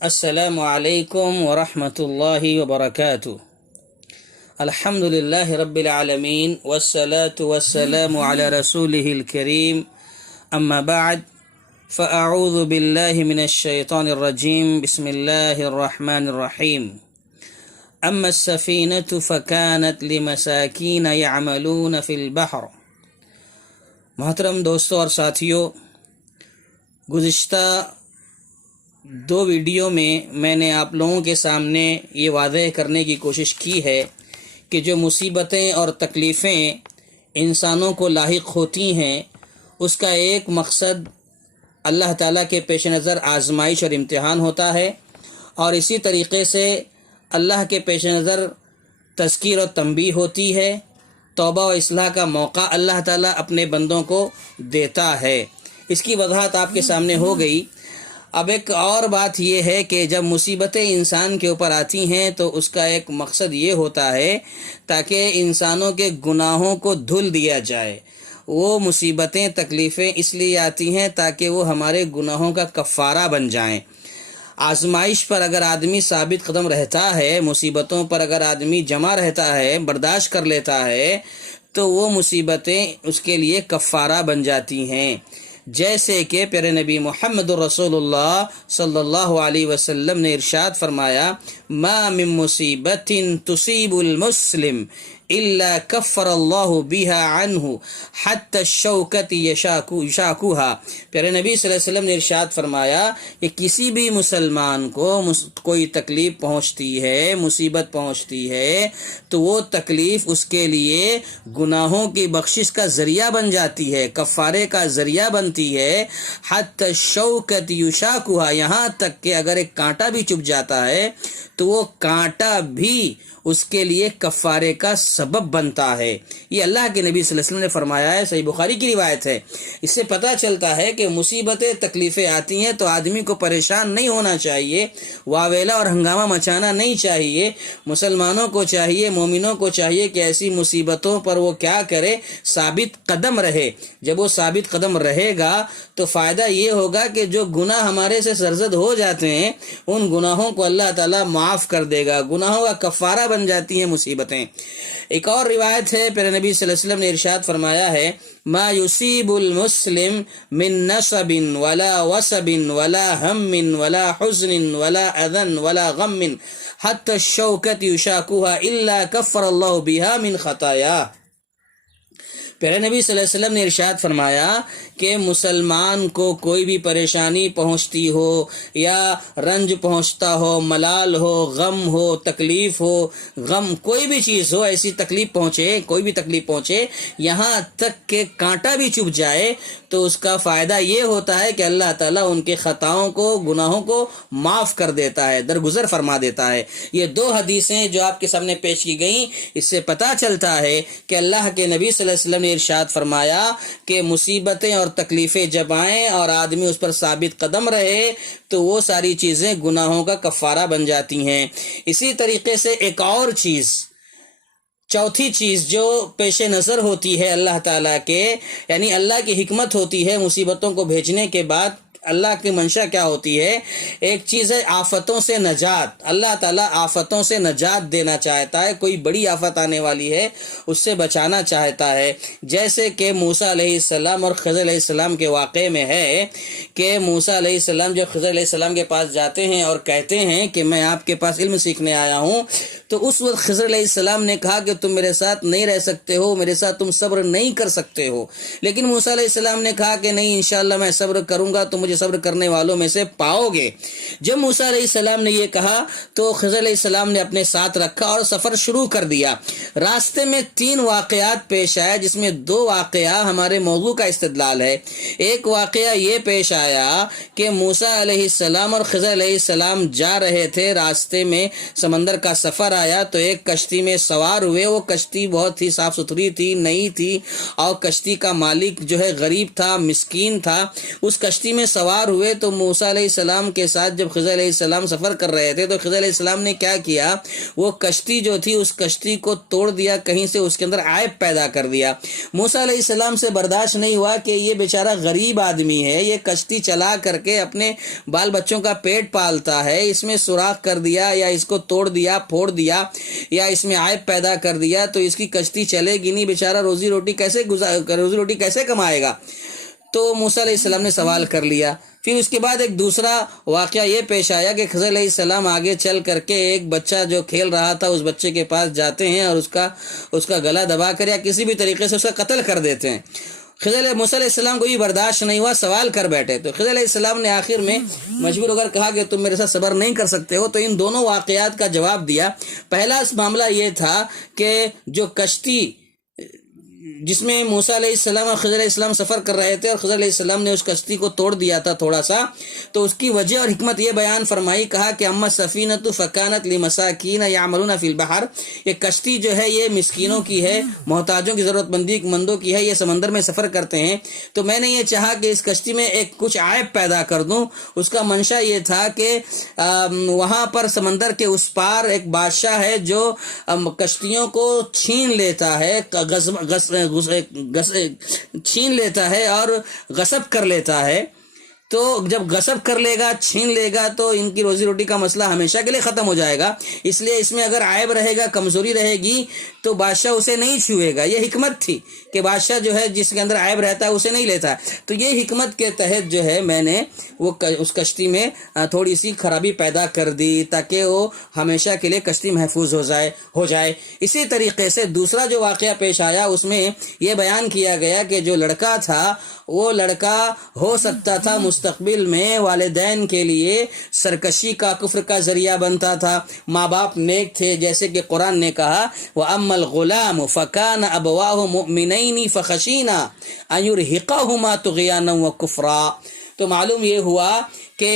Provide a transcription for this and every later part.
السلام علیکم ورحمۃ اللہ وبرکاتہ۔ الحمد للہ رب العالمین والصلاة والسلام علی رسولہ الکریم، اما بعد فاعوذ باللہ من الشیطان الرجیم، بسم اللہ الرحمن الرحیم۔ اما السفینۃ فکانت لمساکین یعملون فی البحر۔ محترم دوستوں اور ساتھیوں، گزشتہ دو ویڈیو میں نے آپ لوگوں کے سامنے یہ واضح کرنے کی کوشش کی ہے کہ جو مصیبتیں اور تکلیفیں انسانوں کو لاحق ہوتی ہیں، اس کا ایک مقصد اللہ تعالیٰ کے پیش نظر آزمائش اور امتحان ہوتا ہے، اور اسی طریقے سے اللہ کے پیش نظر تذکیر و تنبیہ ہوتی ہے، توبہ و اصلاح کا موقع اللہ تعالیٰ اپنے بندوں کو دیتا ہے۔ اس کی وضاحت آپ کے سامنے ہو گئی۔ اب ایک اور بات یہ ہے کہ جب مصیبتیں انسان کے اوپر آتی ہیں تو اس کا ایک مقصد یہ ہوتا ہے تاکہ انسانوں کے گناہوں کو دھل دیا جائے۔ وہ مصیبتیں تکلیفیں اس لیے آتی ہیں تاکہ وہ ہمارے گناہوں کا کفارہ بن جائیں۔ آزمائش پر اگر آدمی ثابت قدم رہتا ہے، مصیبتوں پر اگر آدمی جمع رہتا ہے، برداشت کر لیتا ہے، تو وہ مصیبتیں اس کے لیے کفارہ بن جاتی ہیں۔ جیسے کہ پیارے نبی محمد رسول اللہ صلی اللہ علیہ وسلم نے ارشاد فرمایا، ما من مصیبت تصیب المسلم الا کفر اللہ بها عنہ حتی الشوکۃ یشاکوها۔ پیارے نبی صلی اللہ علیہ وسلم نے ارشاد فرمایا کہ کسی بھی مسلمان کو کوئی تکلیف پہنچتی ہے، مصیبت پہنچتی ہے، تو وہ تکلیف اس کے لیے گناہوں کی بخشش کا ذریعہ بن جاتی ہے، کفارے کا ذریعہ بنتی ہے۔ حتی الشوکۃ یشاکوها، یہاں تک کہ اگر ایک کانٹا بھی چبھ جاتا ہے تو وہ کانٹا بھی اس کے لیے کفارے کا سبب بنتا ہے۔ یہ اللہ کے نبی صلی اللہ علیہ وسلم نے فرمایا ہے، صحیح بخاری کی روایت ہے۔ اس سے پتہ چلتا ہے کہ مصیبتیں تکلیفیں آتی ہیں تو آدمی کو پریشان نہیں ہونا چاہیے، واویلا اور ہنگامہ مچانا نہیں چاہیے۔ مسلمانوں کو چاہیے، مومنوں کو چاہیے کہ ایسی مصیبتوں پر وہ کیا کرے، ثابت قدم رہے۔ جب وہ ثابت قدم رہے گا تو فائدہ یہ ہوگا کہ جو گناہ ہمارے سے سرزد ہو جاتے ہیں ان گناہوں کو اللہ تعالیٰ معاف کر دے گا، گناہوں کا کفارہ بن جاتی ہیں مصیبتیں۔ ایک اور روایت ہے، پیارے نبی صلی اللہ علیہ وسلم نے ارشاد فرمایا ہے، ما یصیب المسلم من نصب ولا وصب ولا ہم ولا حزن ولا اذى ولا غم حتى الشوکۃ یشاکوها الا کفر اللہ بها من خطایا۔ پیارے نبی صلی اللہ علیہ وسلم نے ارشاد فرمایا کہ مسلمان کو کوئی بھی پریشانی پہنچتی ہو یا رنج پہنچتا ہو، ملال ہو، غم ہو، تکلیف ہو، غم کوئی بھی چیز ہو، ایسی تکلیف پہنچے، کوئی بھی تکلیف پہنچے، یہاں تک کہ کانٹا بھی چبھ جائے، تو اس کا فائدہ یہ ہوتا ہے کہ اللہ تعالیٰ ان کے خطاؤں کو، گناہوں کو معاف کر دیتا ہے، درگزر فرما دیتا ہے۔ یہ دو حدیثیں جو آپ کے سامنے پیش کی گئیں، اس سے پتہ چلتا ہے کہ اللہ کے نبی صلی اللہ علیہ وسلم نے ارشاد فرمایا کہ مصیبتیں اور تکلیفیں جب آئیں اور آدمی اس پر ثابت قدم رہے تو وہ ساری چیزیں گناہوں کا کفارہ بن جاتی ہیں۔ اسی طریقے سے ایک اور چیز، چوتھی چیز جو پیش نظر ہوتی ہے اللہ تعالیٰ کے، یعنی اللہ کی حکمت ہوتی ہے مصیبتوں کو بھیجنے کے بعد، اللہ کی منشا کیا ہوتی ہے؟ ایک چیز ہے آفتوں سے نجات۔ اللہ تعالیٰ آفتوں سے نجات دینا چاہتا ہے، کوئی بڑی آفت آنے والی ہے اس سے بچانا چاہتا ہے۔ جیسے کہ موسیٰ علیہ السلام اور خضر علیہ السلام کے واقعے میں ہے کہ موسیٰ علیہ السلام جب خضر علیہ السلام کے پاس جاتے ہیں اور کہتے ہیں کہ میں آپ کے پاس علم سیکھنے آیا ہوں، تو اس وقت خضر علیہ السلام نے کہا کہ تم میرے ساتھ نہیں رہ سکتے ہو، میرے ساتھ تم صبر نہیں کر سکتے ہو۔ لیکن موسیٰ علیہ السلام نے کہا کہ نہیں، انشاءاللہ میں صبر کروں گا، تم مجھے صبر کرنے والوں میں سے پاؤ گے۔ جب موسیٰ علیہ السلام نے یہ کہا تو خضر علیہ السلام نے اپنے ساتھ رکھا اور سفر شروع کر دیا۔ راستے میں 3 واقعات پیش آئے، جس میں 2 واقعہ ہمارے موضوع کا استدلال ہے۔ ایک واقعہ یہ پیش آیا کہ موسیٰ علیہ السلام اور خضر علیہ السلام جا رہے تھے، راستے میں سمندر کا سفر آیا تو ایک کشتی میں سوار ہوئے. وہ کشتی بہت ہی صاف ستھری تھی, نئی تھی, اور کشتی کا مالک جو ہے غریب تھا, مسکین تھا. اس کشتی میں سوار ہوئے تو موسیٰ علیہ السلام کے ساتھ جب خضر علیہ السلام سفر کر رہے تھے تو خضر علیہ السلام نے کیا کیا, وہ کشتی جو تھی اس کشتی کو توڑ دیا, کہیں سے اس کے اندر عیب پیدا کر دیا. موسیٰ علیہ السلام سے برداشت نہیں ہوا کہ یہ بیچارہ غریب آدمی ہے, یہ کشتی چلا کر کے اپنے بال بچوں کا پیٹ پالتا ہے, اس میں سوراخ کر دیا یا اس کو توڑ دیا, پھوڑ دیا, یا اس میں عیب پیدا کر دیا تو اس کی کشتی چلے گی نہیں, بیچارہ روزی روٹی کیسے کمائے گا. تو موسیٰ علیہ السلام نے سوال کر لیا. پھر اس کے بعد ایک دوسرا واقعہ یہ پیش آیا کہ خضر علیہ السلام آگے چل کر کے ایک بچہ جو کھیل رہا تھا اس بچے کے پاس جاتے ہیں اور اس کا گلا دبا کر یا کسی بھی طریقے سے اس کا قتل کر دیتے ہیں. موسیٰ علیہ السلام کو بھی برداشت نہیں ہوا, سوال کر بیٹھے. تو خضر علیہ السلام نے آخر میں مجبور ہو کر کہا کہ تم میرے ساتھ صبر نہیں کر سکتے ہو. تو ان دونوں واقعات کا جواب دیا. پہلا معاملہ یہ تھا کہ جو کشتی جس میں موسیٰ علیہ السلام اور خضر علیہ السلام سفر کر رہے تھے اور خضر علیہ السلام نے اس کشتی کو توڑ دیا تھا تھوڑا سا, تو اس کی وجہ اور حکمت یہ بیان فرمائی. کہا کہ اما السفینۃ فکانت لمساکین یعملون فی البحر, یہ کشتی جو ہے یہ مسکینوں کی ہے, محتاجوں کی ضرورت مندوں کی ہے, یہ سمندر میں سفر کرتے ہیں. تو میں نے یہ چاہا کہ اس کشتی میں ایک کچھ عیب پیدا کر دوں. اس کا منشا یہ تھا کہ وہاں پر سمندر کے اس پار ایک بادشاہ ہے جو کشتیوں کو چھین لیتا ہے, چھین لیتا ہے اور غصب کر لیتا ہے. تو جب غصب کر لے گا, چھین لے گا, تو ان کی روزی روٹی کا مسئلہ ہمیشہ کے لیے ختم ہو جائے گا. اس لیے اس میں اگر عیب رہے گا, کمزوری رہے گی, تو بادشاہ اسے نہیں چھوئے گا. یہ حکمت تھی کہ بادشاہ جو ہے جس کے اندر عیب رہتا ہے اسے نہیں لیتا. تو یہ حکمت کے تحت جو ہے میں نے وہ اس کشتی میں تھوڑی سی خرابی پیدا کر دی تاکہ وہ ہمیشہ کے لیے کشتی محفوظ ہو جائے. اسی طریقے سے دوسرا جو واقعہ پیش آیا اس میں یہ بیان کیا گیا کہ جو لڑکا تھا وہ لڑکا ہو سکتا تھا مستقبل میں والدین کے لیے سرکشی کا, کفر کا ذریعہ بنتا تھا. ماں باپ نیک تھے, جیسے کہ قرآن نے کہا وَأَمَّا الْغُلَامُ فَكَانَ أَبَوَاهُ مُؤْمِنَيْنِ فَخَشِينَا أَن يُرْهِقَهُمَا طُغْيَانًا وَكُفْرًا. تو معلوم یہ ہوا کہ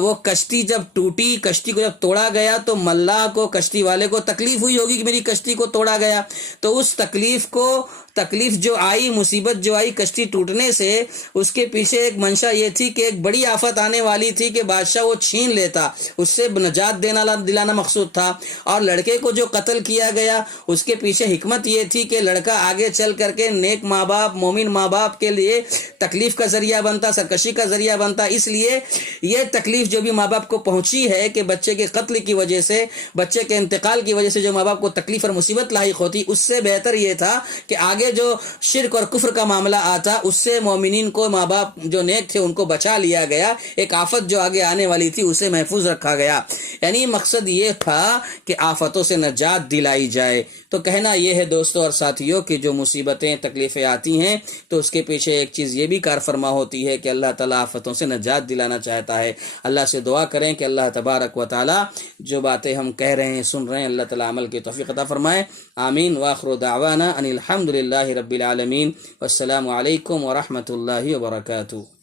وہ کشتی جب ٹوٹی, کشتی کو جب توڑا گیا تو ملاح کو, کشتی والے کو تکلیف ہوئی ہوگی کہ میری کشتی کو توڑا گیا. تو اس تکلیف جو آئی, مصیبت جو آئی کشتی ٹوٹنے سے, اس کے پیچھے ایک منشا یہ تھی کہ ایک بڑی آفت آنے والی تھی کہ بادشاہ وہ چھین لیتا, اس سے نجات دلانا مقصود تھا. اور لڑکے کو جو قتل کیا گیا اس کے پیچھے حکمت یہ تھی کہ لڑکا آگے چل کر کے نیک ماں باپ, مومن ماں باپ کے لیے تکلیف کا ذریعہ بنتا, سرکشی کا ذریعہ بنتا. اس لیے یہ تکلیف جو بھی ماں باپ کو پہنچی ہے کہ بچے کے قتل کی وجہ سے, بچے کے انتقال کی وجہ سے جو ماں باپ کو تکلیف اور مصیبت لاحق ہوتی, اس سے بہتر یہ تھا کہ آگے جو شرک اور کفر کا معاملہ آتا اس سے مومنین کو, ماں باپ جو نیک تھے ان کو بچا لیا گیا. ایک آفت جو آگے آنے والی تھی اسے محفوظ رکھا گیا. یعنی مقصد یہ تھا کہ آفتوں سے نجات دلائی جائے. تو کہنا یہ ہے دوستوں اور ساتھیوں کہ جو مصیبتیں, تکلیفیں آتی ہیں تو اس کے پیچھے ایک چیز یہ بھی کار فرما ہوتی ہے کہ اللہ تعالیٰ آفتوں سے نجات دلانا چاہتا ہے. اللہ سے دعا کریں کہ اللہ تبارک و تعالیٰ جو باتیں ہم کہہ رہے ہیں, سن رہے ہیں, اللہ تعالیٰ عمل کی توفیق عطا فرمائے. آمین. وآخر دعوانا ان الحمد للہ رب العالمین. والسلام علیکم ورحمۃ اللہ وبرکاتہ.